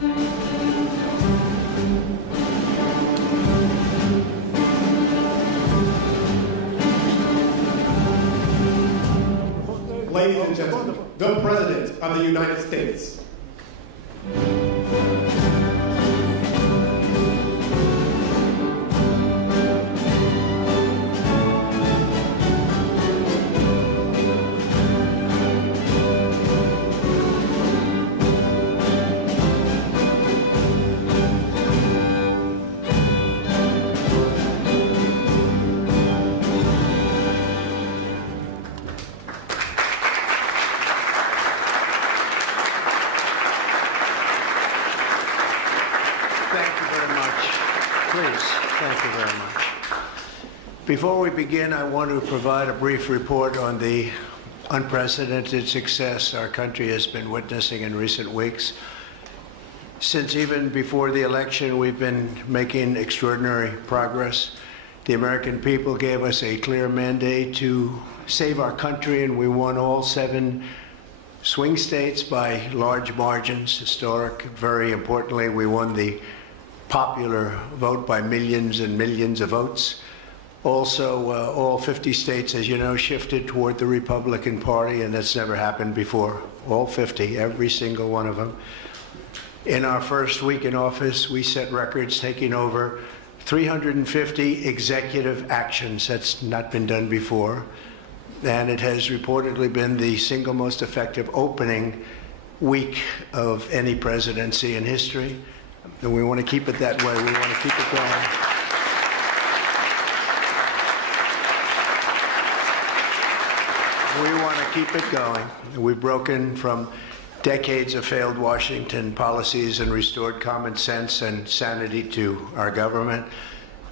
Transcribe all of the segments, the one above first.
Ladies and gentlemen, the President of the United States. Before we begin, I want to provide a brief report on the unprecedented success our country has been witnessing in recent weeks. Since even before the election, we've been making extraordinary progress. The American people gave us a clear mandate to save our country, and we won all 7 swing states by large margins, historic. Very importantly, we won the popular vote by millions and millions of votes. Also, all 50 states, as you know, shifted toward the Republican Party, and that's never happened before. All 50, every single one of them. In our first week in office, we set records, taking over 350 executive actions. That's not been done before. And it has reportedly been the single most effective opening week of any presidency in history. And we want to keep it that way. We want to keep it going. We want to keep it going. We've broken from decades of failed Washington policies and restored common sense and sanity to our government.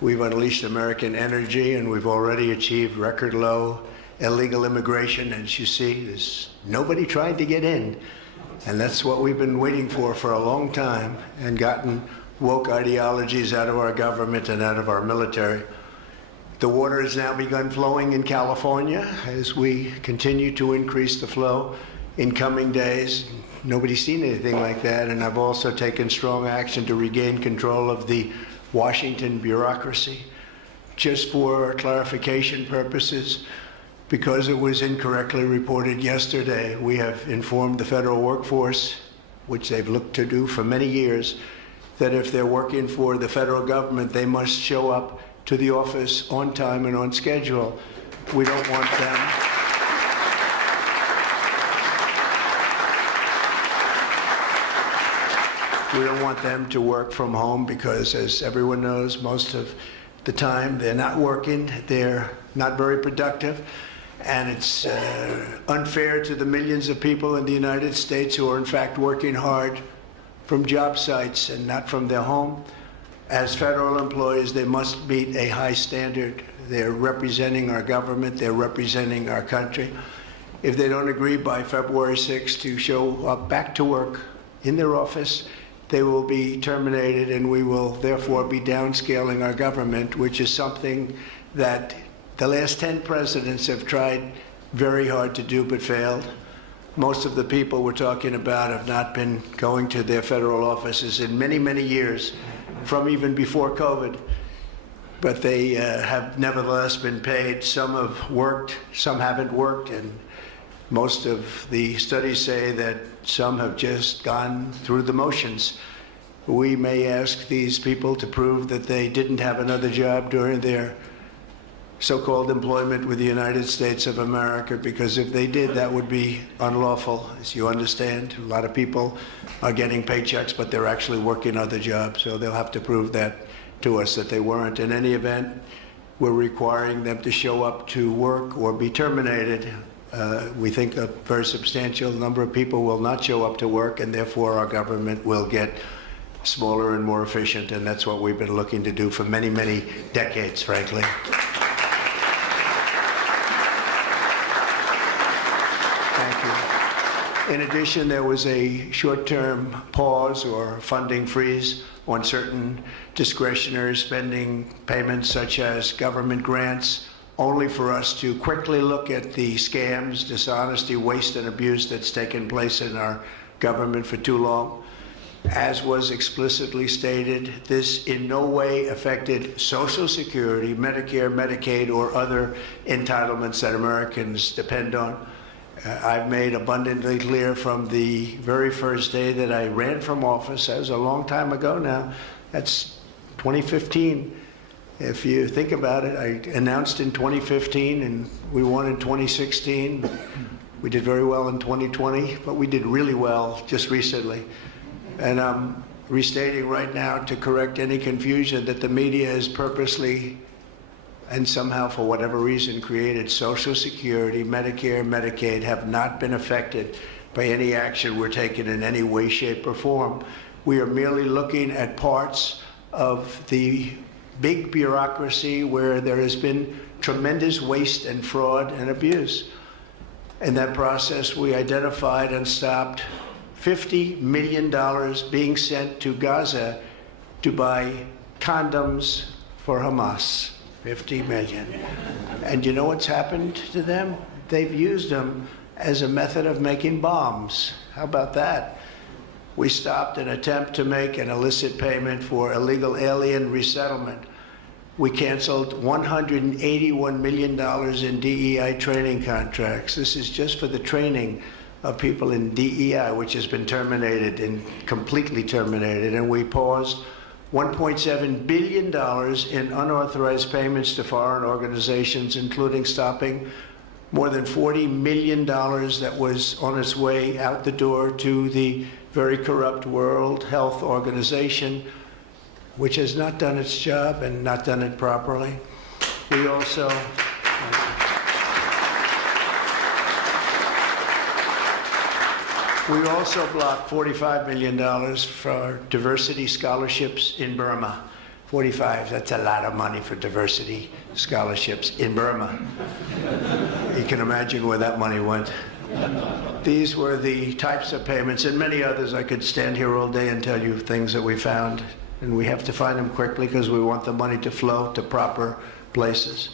We've unleashed American energy, and we've already achieved record low illegal immigration. As you see, there's nobody trying to get in. And that's what we've been waiting for a long time, and gotten woke ideologies out of our government and out of our military. The water has now begun flowing in California as we continue to increase the flow in coming days. Nobody's seen anything like that, and I've also taken strong action to regain control of the Washington bureaucracy. Just for clarification purposes, because it was incorrectly reported yesterday, we have informed the federal workforce, which they've looked to do for many years, that if they're working for the federal government, they must show up to the office on time and on schedule. We don't want them. We don't want them to work from home because, as everyone knows, most of the time they're not working, they're not very productive, and it's unfair to the millions of people in the United States who are in fact working hard from job sites and not from their home. As federal employees, they must meet a high standard. They're representing our government, they're representing our country. If they don't agree by February 6th to show up back to work in their office, they will be terminated, and we will therefore be downscaling our government, which is something that the last 10 presidents have tried very hard to do but failed. Most of the people we're talking about have not been going to their federal offices in many, many years, from even before COVID, but they have nevertheless been paid. Some have worked, some haven't worked, and most of the studies say that some have just gone through the motions. We may ask these people to prove that they didn't have another job during their so-called employment with the United States of America, because if they did, that would be unlawful. As you understand, a lot of people are getting paychecks, but they're actually working other jobs, so they'll have to prove that to us that they weren't. In any event, we're requiring them to show up to work or be terminated. We think a very substantial number of people will not show up to work, and therefore our government will get smaller and more efficient, and that's what we've been looking to do for many, many decades, frankly. In addition, there was a short-term pause or funding freeze on certain discretionary spending payments, such as government grants, only for us to quickly look at the scams, dishonesty, waste, and abuse that's taken place in our government for too long. As was explicitly stated, this in no way affected Social Security, Medicare, Medicaid, or other entitlements that Americans depend on. I've made abundantly clear from the very first day that I ran from office, that was a long time ago now, that's 2015. If you think about it, I announced in 2015 and we won in 2016. We did very well in 2020, but we did really well just recently. And I'm restating right now to correct any confusion that the media has purposely and somehow, for whatever reason, created Social Security, Medicare, Medicaid have not been affected by any action we're taking in any way, shape, or form. We are merely looking at parts of the big bureaucracy where there has been tremendous waste and fraud and abuse. In that process, we identified and stopped $50 million being sent to Gaza to buy condoms for Hamas. 50 million. And you know what's happened to them? They've used them as a method of making bombs. How about that? We stopped an attempt to make an illicit payment for illegal alien resettlement. We canceled $181 million in DEI training contracts. This is just for the training of people in DEI, which has been terminated and completely terminated. And we paused $1.7 billion in unauthorized payments to foreign organizations, including stopping more than $40 million that was on its way out the door to the very corrupt World Health Organization, which has not done its job and not done it properly. We also blocked $45 million for diversity scholarships in Burma. 45, that's a lot of money for diversity scholarships in Burma. You can imagine where that money went. These were the types of payments, and many others. I could stand here all day and tell you things that we found, and we have to find them quickly because we want the money to flow to proper places.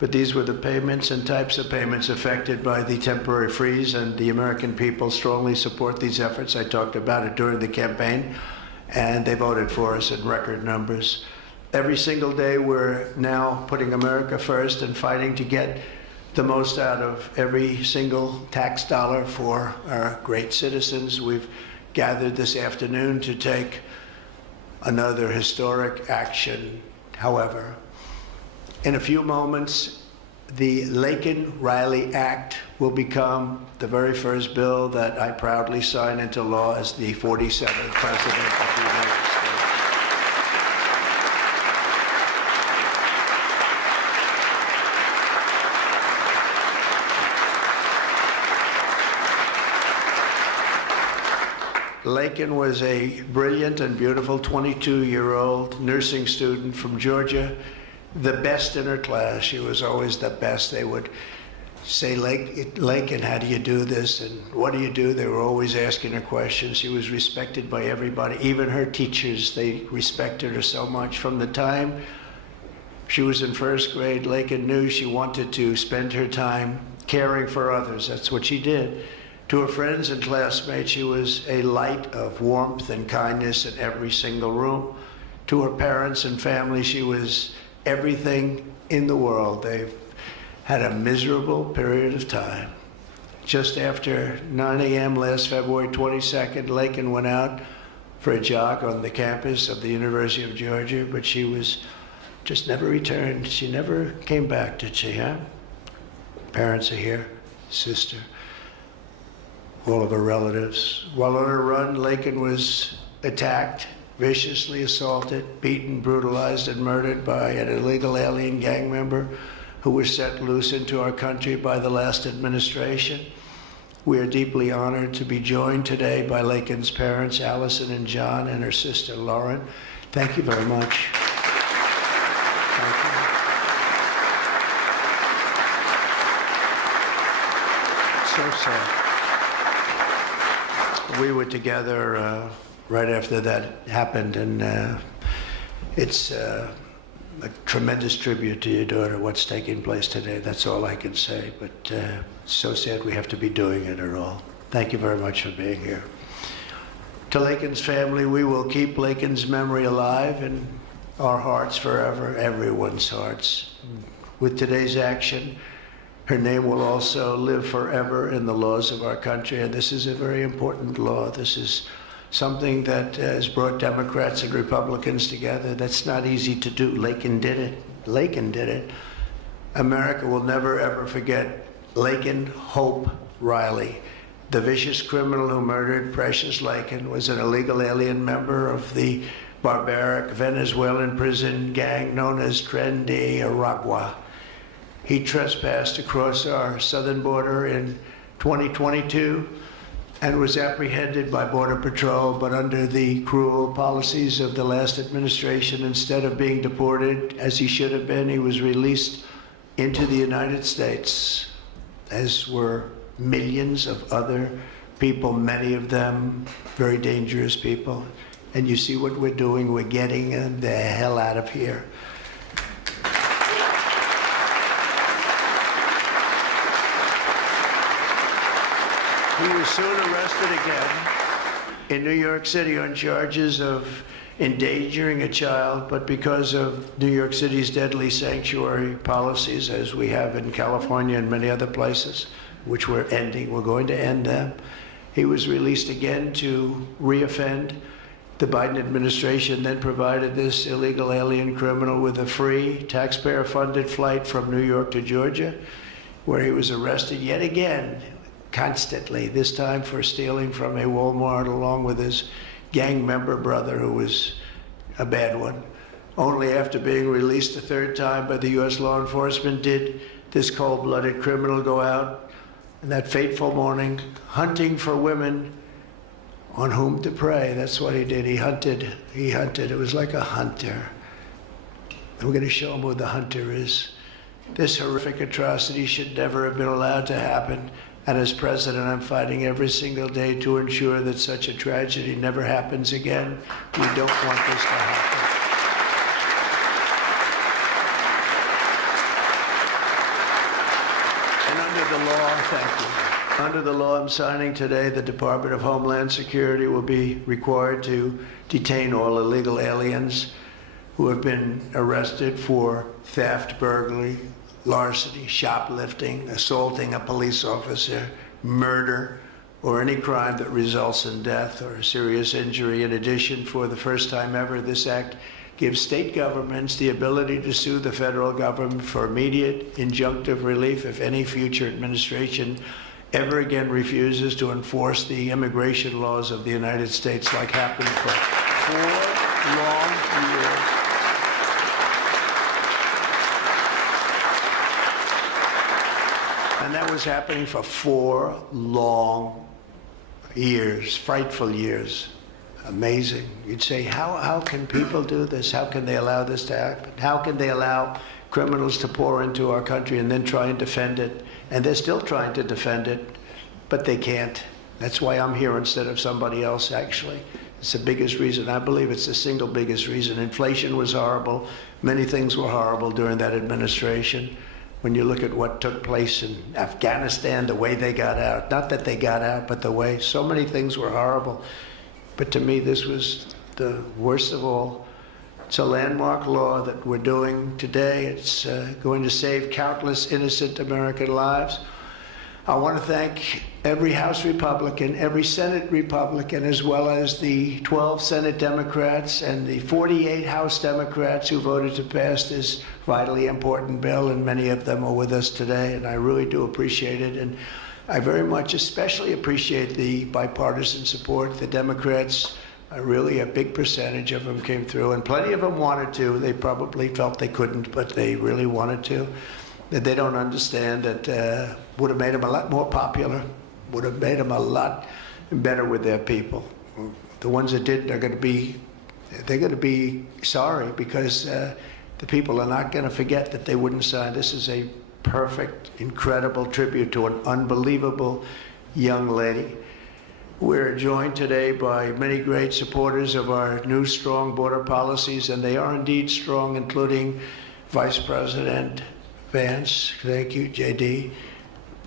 But these were the payments and types of payments affected by the temporary freeze, and the American people strongly support these efforts. I talked about it during the campaign, and they voted for us in record numbers. Every single day, we're now putting America first and fighting to get the most out of every single tax dollar for our great citizens. We've gathered this afternoon to take another historic action. However, in a few moments, the Laken Riley Act will become the very first bill that I proudly sign into law as the 47th President of the United States. Laken was a brilliant and beautiful 22-year-old nursing student from Georgia, the best in her class. She was always the best. They would say, Laken, how do you do this? And what do you do? They were always asking her questions. She was respected by everybody, even her teachers. They respected her so much. From the time she was in first grade, Laken knew she wanted to spend her time caring for others. That's what she did. To her friends and classmates, she was a light of warmth and kindness in every single room. To her parents and family, she was everything in the world. They've had a miserable period of time. Just after 9 a.m. last February 22nd, Laken went out for a jog on the campus of the University of Georgia, but she was just never returned. She never came back, did she, huh? Parents are here, sister, all of her relatives. While on her run, Laken was attacked, viciously assaulted, beaten, brutalized, and murdered by an illegal alien gang member who was set loose into our country by the last administration. We are deeply honored to be joined today by Laken's parents, Allison and John, and her sister, Lauren. Thank you very much. Thank you. So sad. We were together right after that happened, and it's a tremendous tribute to your daughter, what's taking place today. That's all I can say, but it's so sad we have to be doing it at all. Thank you very much for being here. To Laken's family, we will keep Laken's memory alive in our hearts forever, everyone's hearts. With today's action, her name will also live forever in the laws of our country, and this is a very important law. This is something that has brought Democrats and Republicans together. That's not easy to do. Laken did it. Laken did it. America will never, ever forget Laken Hope Riley. The vicious criminal who murdered Precious Laken was an illegal alien member of the barbaric Venezuelan prison gang known as Tren de Aragua. He trespassed across our southern border in 2022 and was apprehended by Border Patrol, but under the cruel policies of the last administration, instead of being deported, as he should have been, he was released into the United States, as were millions of other people, many of them very dangerous people. And you see what we're doing, we're getting them the hell out of here. He was soon arrested again in New York City on charges of endangering a child, but because of New York City's deadly sanctuary policies, as we have in California and many other places, which we're going to end them, he was released again to reoffend. The Biden administration then provided this illegal alien criminal with a free, taxpayer-funded flight from New York to Georgia, where he was arrested yet again, constantly, this time for stealing from a Walmart along with his gang member brother, who was a bad one. Only after being released a third time by the U.S. law enforcement did this cold-blooded criminal go out in that fateful morning hunting for women on whom to prey. That's what he did. He hunted. It was like a hunter. And we're going to show him who the hunter is. This horrific atrocity should never have been allowed to happen. And as president, I'm fighting every single day to ensure that such a tragedy never happens again. We don't want this to happen. Under the law I'm signing today, the Department of Homeland Security will be required to detain all illegal aliens who have been arrested for theft, burglary, larceny, shoplifting, assaulting a police officer, murder, or any crime that results in death or serious injury. In addition, for the first time ever, this act gives state governments the ability to sue the federal government for immediate injunctive relief if any future administration ever again refuses to enforce the immigration laws of the United States, like happened for 4 long years. And that was happening for 4 long years, frightful years. Amazing. You'd say, how can people do this? How can they allow this to happen? How can they allow criminals to pour into our country and then try and defend it? And they're still trying to defend it, but they can't. That's why I'm here instead of somebody else, actually. It's the biggest reason. I believe it's the single biggest reason. Inflation was horrible. Many things were horrible during that administration. When you look at what took place in Afghanistan, the way they got out, not that they got out, but the way, so many things were horrible. But to me, this was the worst of all. It's a landmark law that we're doing today. It's going to save countless innocent American lives. I want to thank every House Republican, every Senate Republican, as well as the 12 Senate Democrats and the 48 House Democrats who voted to pass this vitally important bill, and many of them are with us today, and I really do appreciate it. And I very much especially appreciate the bipartisan support. The Democrats, really a big percentage of them came through, and plenty of them wanted to. They probably felt they couldn't, but they really wanted to. That they don't understand that would have made them a lot more popular, would have made them a lot better with their people. The ones that didn't are going to be sorry, because the people are not going to forget that they wouldn't sign. This is a perfect, incredible tribute to an unbelievable young lady. We're joined today by many great supporters of our new strong border policies, and they are indeed strong, including Vice President Vance, thank you, JD,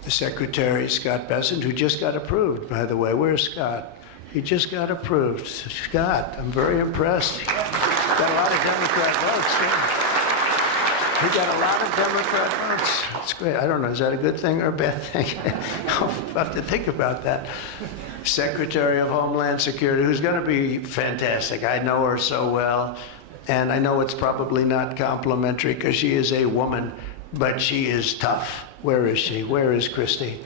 the Secretary Scott Bessent, who just got approved, by the way. Where's Scott? He just got approved. Scott, I'm very impressed. Got a lot of Democrat votes. Yeah. He got a lot of Democrat votes. That's great. I don't know, is that a good thing or a bad thing? I'll have to think about that. Secretary of Homeland Security, who's going to be fantastic. I know her so well, and I know it's probably not complimentary because she is a woman, but she is tough. Where is she? Where is Christy?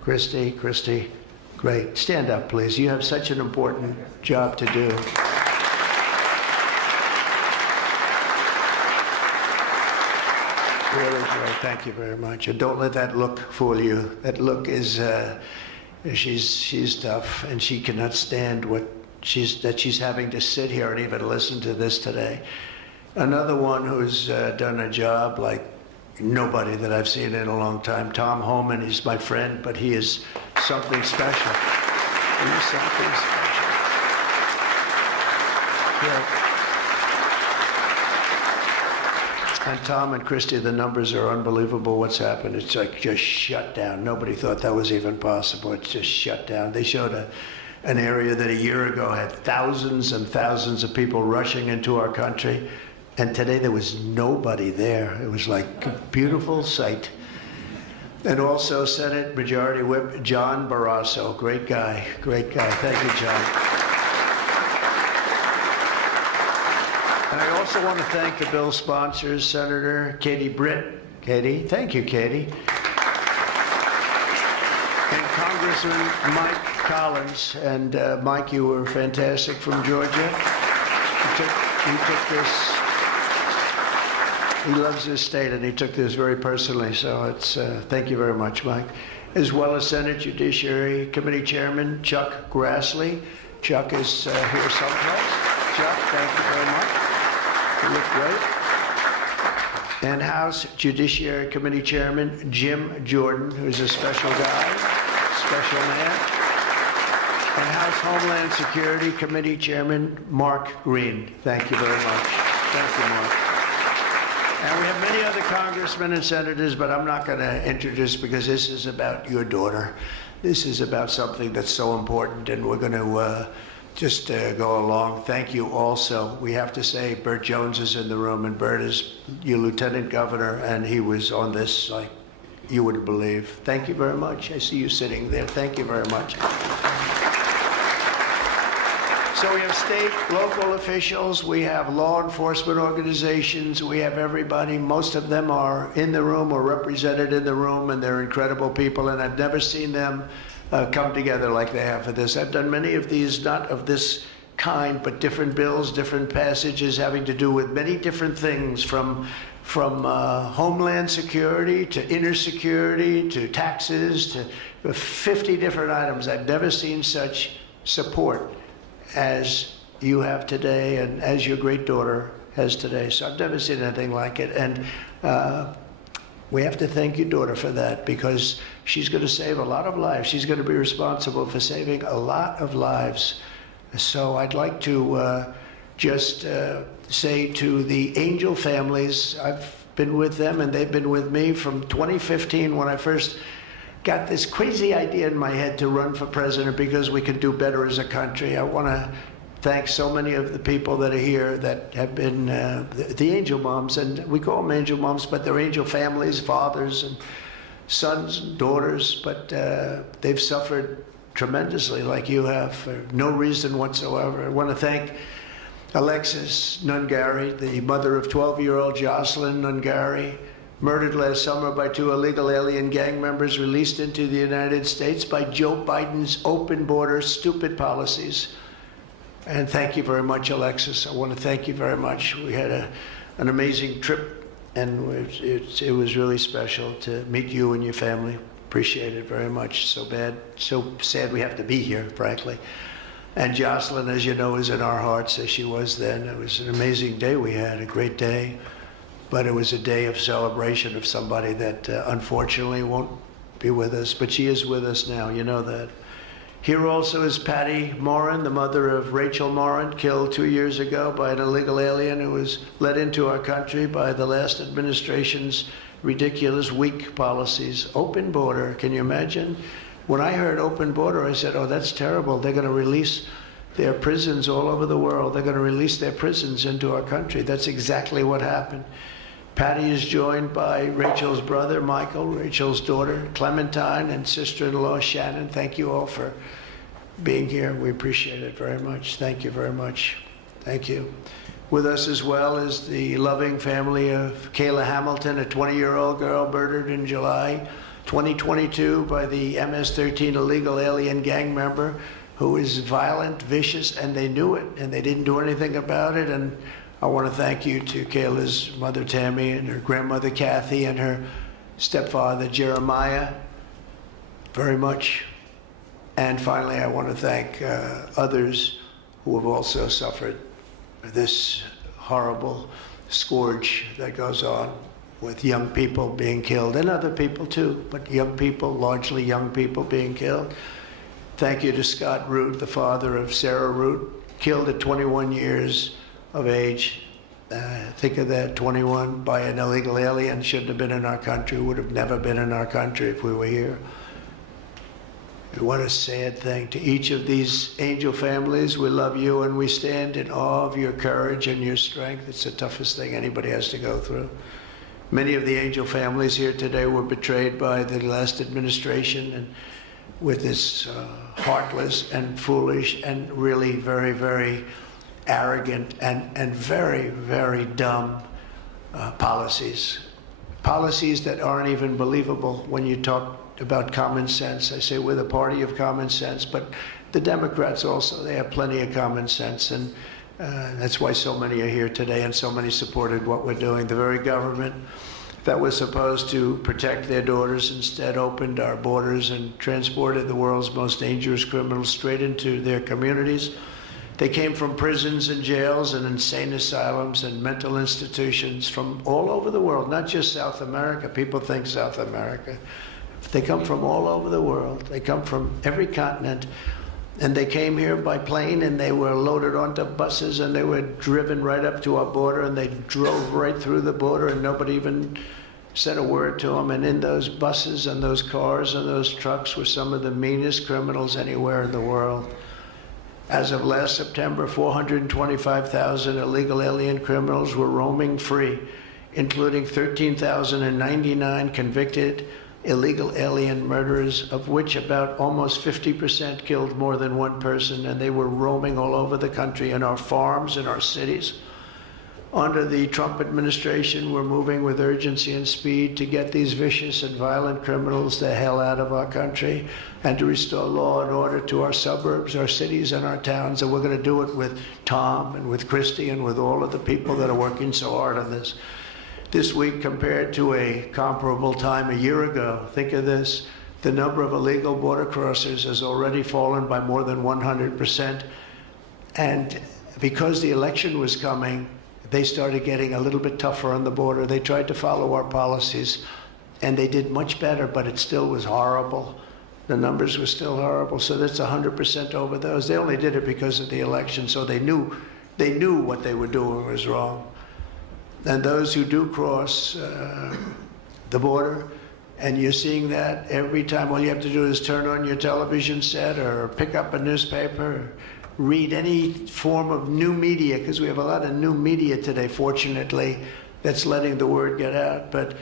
Christy. Great. Stand up, please. You have such an important job to do. Really great. Thank you very much. And don't let that look fool you. That look is, she's tough, and she cannot stand that she's having to sit here and even listen to this today. Another one who's done a job like nobody that I've seen in a long time, Tom Homan. He's my friend, but he is something special. He's something special. Yeah. And Tom and Christy, the numbers are unbelievable. What's happened? It's like just shut down. Nobody thought that was even possible. It's just shut down. They showed an area that a year ago had thousands and thousands of people rushing into our country. And today there was nobody there. It was like a beautiful sight. And also Senate Majority Whip John Barrasso. Great guy. Great guy. Thank you, John. And I also want to thank the bill sponsors, Senator Katie Britt. Katie, thank you, Katie. And Congressman Mike Collins. And Mike, you were fantastic from Georgia. He took this. He loves his state, and he took this very personally. So it's thank you very much, Mike. As well as Senate Judiciary Committee Chairman Chuck Grassley. Chuck is here someplace. Chuck, thank you very much. You look great. And House Judiciary Committee Chairman Jim Jordan, who's a special guy, special man. And House Homeland Security Committee Chairman Mark Green. Thank you very much. Thank you, Mark. And we have many other congressmen and senators, but I'm not going to introduce because this is about your daughter. This is about something that's so important, and we're going to just go along. Thank you also. We have to say Burt Jones is in the room, and Burt is your lieutenant governor, and he was on this like you wouldn't believe. Thank you very much. I see you sitting there. Thank you very much. So we have state, local officials, we have law enforcement organizations, we have everybody. Most of them are in the room or represented in the room, and they're incredible people, and I've never seen them come together like they have for this. I've done many of these, not of this kind, but different bills, different passages having to do with many different things, from homeland security to inner security to taxes to 50 different items. I've never seen such support as you have today and as your great daughter has today. So I've never seen anything like it. And we have to thank your daughter for that, because she's going to save a lot of lives. She's going to be responsible for saving a lot of lives. So I'd like to just say to the Angel families, I've been with them and they've been with me from 2015 when I first got this crazy idea in my head to run for president because we could do better as a country. I want to thank so many of the people that are here that have been the angel moms, and we call them angel moms, but they're angel families, fathers and sons and daughters, but they've suffered tremendously like you have for no reason whatsoever. I want to thank Alexis Nungari, the mother of 12-year-old Jocelyn Nungari, murdered last summer by 2 illegal alien gang members released into the United States by Joe Biden's open border stupid policies. And thank you very much, Alexis. I want to thank you very much. We had an amazing trip, and it was really special to meet you and your family. Appreciate it very much. So sad we have to be here, frankly. And Jocelyn, as you know, is in our hearts as she was then. It was an amazing day we had, a great day. But it was a day of celebration of somebody that unfortunately won't be with us. But she is with us now, you know that. Here also is Patty Morin, the mother of Rachel Morin, killed 2 years ago by an illegal alien who was let into our country by the last administration's ridiculous, weak policies. Open border, can you imagine? When I heard open border, I said, oh, that's terrible. They're going to release their prisons all over the world. They're going to release their prisons into our country. That's exactly what happened. Patty is joined by Rachel's brother, Michael, Rachel's daughter, Clementine, and sister-in-law, Shannon. Thank you all for being here. We appreciate it very much. Thank you very much. Thank you. With us as well is the loving family of Kayla Hamilton, a 20-year-old girl murdered in July 2022 by the MS-13 illegal alien gang member who is violent, vicious, and they knew it, and they didn't do anything about it. And I want to thank you to Kayla's mother, Tammy, and her grandmother, Kathy, and her stepfather, Jeremiah, very much. And finally, I want to thank others who have also suffered this horrible scourge that goes on with young people being killed, and other people too, but young people, largely young people being killed. Thank you to Scott Root, the father of Sarah Root, killed at 21 years of age. Think of that, 21 by an illegal alien, shouldn't have been in our country, would have never been in our country if we were here. What a sad thing. To each of these angel families, we love you and we stand in awe of your courage and your strength. It's the toughest thing anybody has to go through. Many of the angel families here today were betrayed by the last administration and with this heartless and foolish and really very, very arrogant and very, very dumb policies. Policies that aren't even believable when you talk about common sense. I say we're the party of common sense, but the Democrats also, they have plenty of common sense, and that's why so many are here today and so many supported what we're doing. The very government that was supposed to protect their daughters instead opened our borders and transported the world's most dangerous criminals straight into their communities. They came from prisons and jails and insane asylums and mental institutions from all over the world, not just South America. People think South America. They come from all over the world. They come from every continent. And they came here by plane, and they were loaded onto buses, and they were driven right up to our border, and they drove right through the border, and nobody even said a word to them. And in those buses and those cars and those trucks were some of the meanest criminals anywhere in the world. As of last September, 425,000 illegal alien criminals were roaming free, including 13,099 convicted illegal alien murderers, of which about almost 50% killed more than one person, and they were roaming all over the country in our farms, in our cities. Under the Trump administration, we're moving with urgency and speed to get these vicious and violent criminals the hell out of our country and to restore law and order to our suburbs, our cities, and our towns. And we're going to do it with Tom and with Christy and with all of the people that are working so hard on this. This week, compared to a comparable time a year ago, think of this, the number of illegal border crossers has already fallen by more than 100%. And because the election was coming, they started getting a little bit tougher on the border. They tried to follow our policies, and they did much better, but it still was horrible. The numbers were still horrible, so that's 100% over those. They only did it because of the election, so they knew what they were doing was wrong. And those who do cross the border, and you're seeing that every time, all you have to do is turn on your television set or pick up a newspaper, or read any form of new media, because we have a lot of new media today, fortunately, that's letting the word get out. But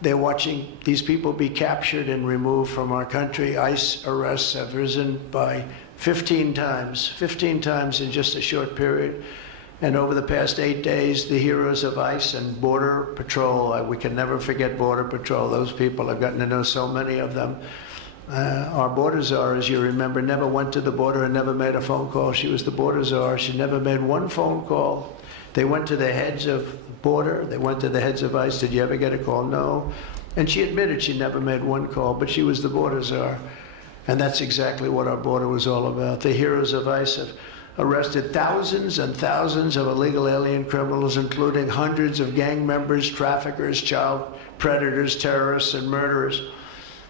they're watching these people be captured and removed from our country. ICE arrests have risen by 15 times in just a short period. And over the past 8 days, the heroes of ICE and Border Patrol, we can never forget Border Patrol. Those people, I've gotten to know so many of them. Our border czar, as you remember, never went to the border and never made a phone call. She was the border czar. She never made one phone call. They went to the heads of border. They went to the heads of ICE. Did you ever get a call? No. And she admitted she never made one call, but she was the border czar. And that's exactly what our border was all about. The heroes of ICE have arrested thousands and thousands of illegal alien criminals, including hundreds of gang members, traffickers, child predators, terrorists, and murderers.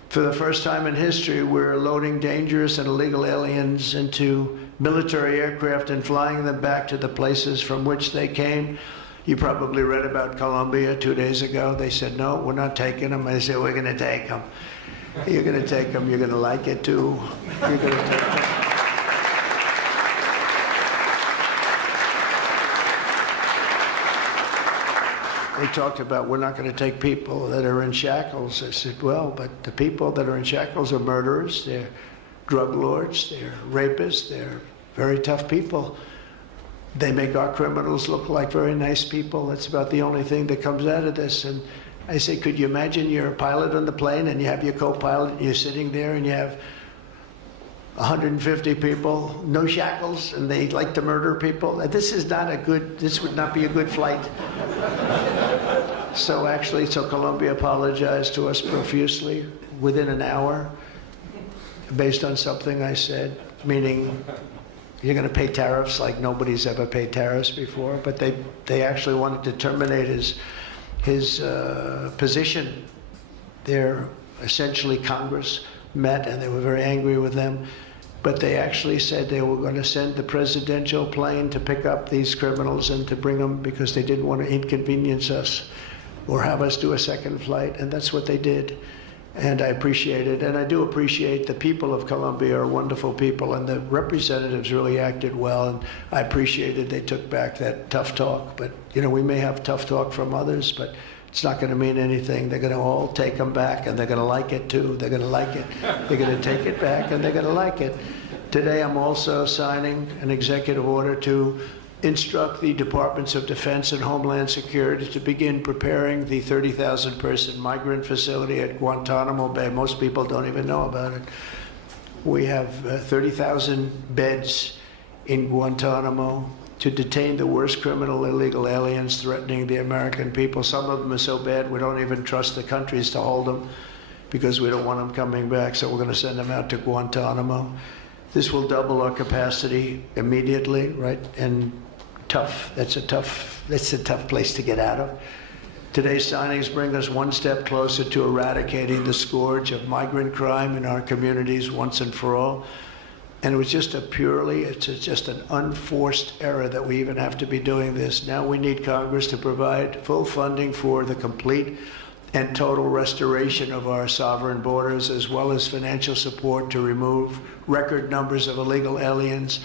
For the first time in history, we're loading dangerous and illegal aliens into military aircraft and flying them back to the places from which they came. You probably read about Colombia 2 days ago. They said, no, we're not taking them. I said, we're going to take them. You're going to take them. You're going to like it too. You're going to take them. They talked about, we're not going to take people that are in shackles. I said, well, but the people that are in shackles are murderers, they're drug lords, they're rapists, they're very tough people. They make our criminals look like very nice people. That's about the only thing that comes out of this. And I say, could you imagine you're a pilot on the plane and you have your co-pilot and you're sitting there and you have 150 people, no shackles, and they like to murder people? This would not be a good flight. So Colombia apologized to us profusely within an hour based on something I said, meaning you're going to pay tariffs like nobody's ever paid tariffs before, but they actually wanted to terminate his position. They're essentially Congress met and they were very angry with them, but they actually said they were going to send the presidential plane to pick up these criminals and to bring them because they didn't want to inconvenience us or have us do a second flight, and that's what they did. And I appreciate it, and I do appreciate the people of Colombia are wonderful people, and the representatives really acted well, and I appreciated they took back that tough talk. But, you know, we may have tough talk from others, but it's not going to mean anything. They're going to all take them back, and they're going to like it too. They're going to like it. They're going to take it back, and they're going to like it. Today I'm also signing an executive order to instruct the Departments of Defense and Homeland Security to begin preparing the 30,000-person migrant facility at Guantanamo Bay. Most people don't even know about it. We have 30,000 beds in Guantanamo to detain the worst criminal illegal aliens threatening the American people. Some of them are so bad we don't even trust the countries to hold them because we don't want them coming back, so we're going to send them out to Guantanamo. This will double our capacity immediately, right? And that's a tough place to get out of. Today's signings bring us one step closer to eradicating the scourge of migrant crime in our communities once and for all. And it was just it's just an unforced error that we even have to be doing this. Now we need Congress to provide full funding for the complete and total restoration of our sovereign borders, as well as financial support to remove record numbers of illegal aliens.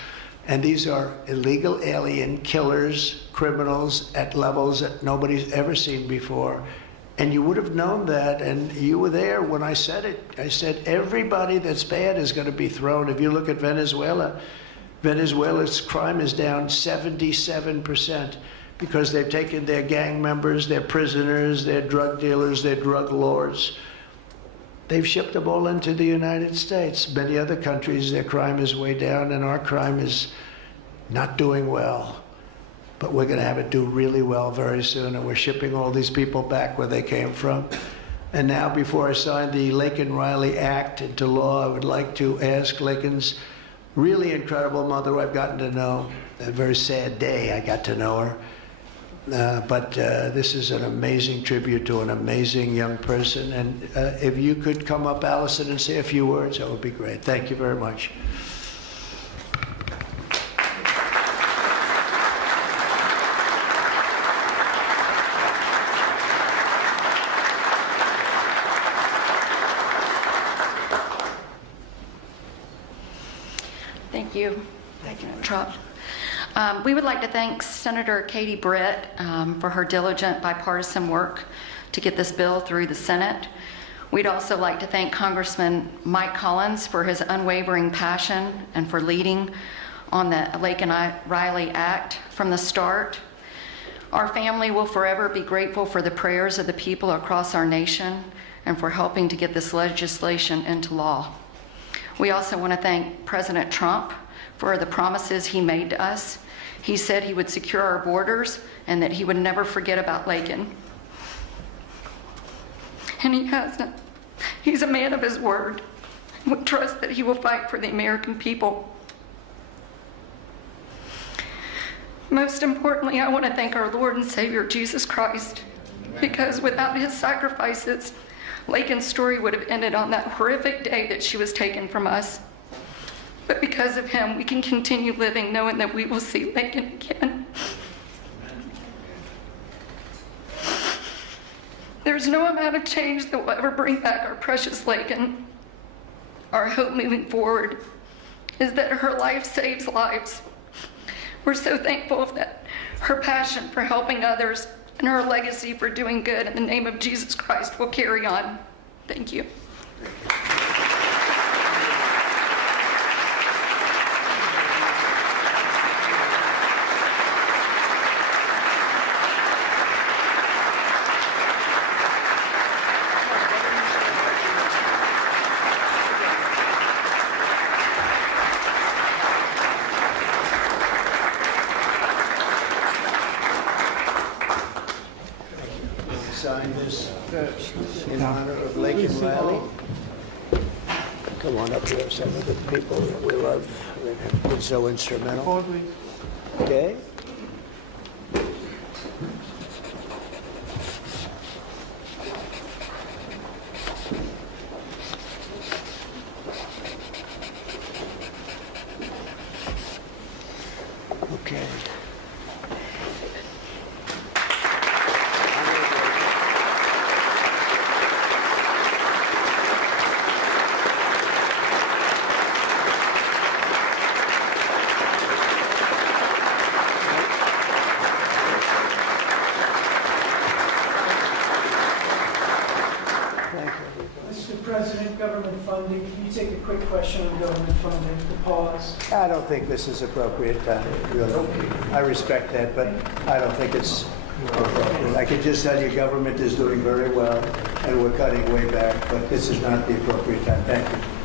And these are illegal alien killers, criminals at levels that nobody's ever seen before. And you would have known that, and you were there when I said it. I said everybody that's bad is going to be thrown. If you look at Venezuela, Venezuela's crime is down 77% because they've taken their gang members, their prisoners, their drug dealers, their drug lords. They've shipped them all into the United States. Many other countries, their crime is way down, and our crime is not doing well. But we're going to have it do really well very soon, and we're shipping all these people back where they came from. And now, before I sign the Laken Riley Act into law, I would like to ask Laken's really incredible mother, who I've gotten to know. A very sad day I got to know her. But this is an amazing tribute to an amazing young person. And if you could come up, Allison, and say a few words, that would be great. Thank you very much. Thank you. Thank you, Trump. We would like to thank Senator Katie Britt for her diligent bipartisan work to get this bill through the Senate. We'd also like to thank Congressman Mike Collins for his unwavering passion and for leading on the Laken Riley Act from the start. Our family will forever be grateful for the prayers of the people across our nation and for helping to get this legislation into law. We also want to thank President Trump for the promises he made to us. He said he would secure our borders and that he would never forget about Laken. And he hasn't. He's a man of his word. We trust that he will fight for the American people. Most importantly, I want to thank our Lord and Savior, Jesus Christ, because without his sacrifices, Laken's story would have ended on that horrific day that she was taken from us. But because of him, we can continue living knowing that we will see Laken again. There's There's no amount of change that will ever bring back our precious Laken. Our hope moving forward is that her life saves lives. We're so thankful that her passion for helping others and her legacy for doing good in the name of Jesus Christ will carry on. Thank you. Sign this in honor of Laken Riley. Come on up here, some of the people that we love that have been so instrumental. Okay? Okay. Mr. President, government funding, can you take a quick question on government funding, the pause? I don't think this is appropriate time, really. I respect that, but I don't think it's appropriate. I can just tell you government is doing very well, and we're cutting way back, but this is not the appropriate time. Thank you.